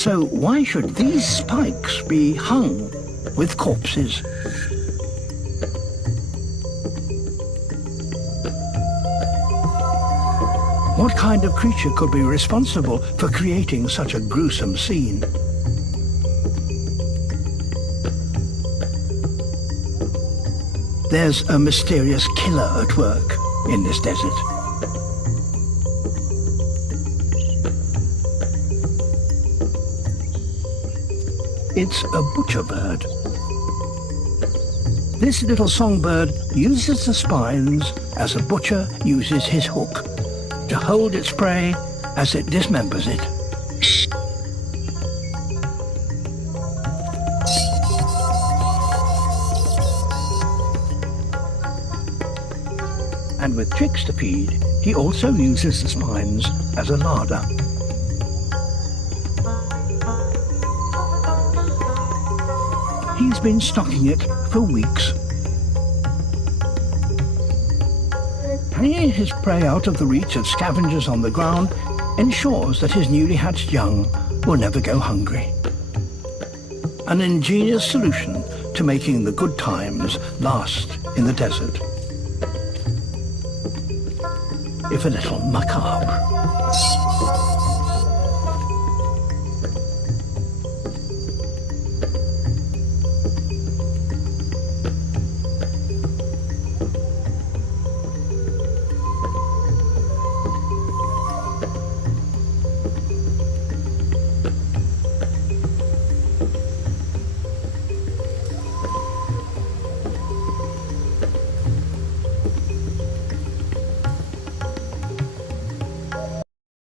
So why should these spikes be hung with corpses? What kind of creature could be responsible for creating such a gruesome scene? There's a mysterious killer at work in this desert. It's a butcher bird. This little songbird uses the spines as a butcher uses his hook to hold its prey as it dismembers it. And with chicks to feed, he also uses the spines as a larder. He's been stocking it for weeks. Hanging his prey out of the reach of scavengers on the ground ensures that his newly hatched young will never go hungry. An ingenious solution to making the good times last in the desert. If a little macabre.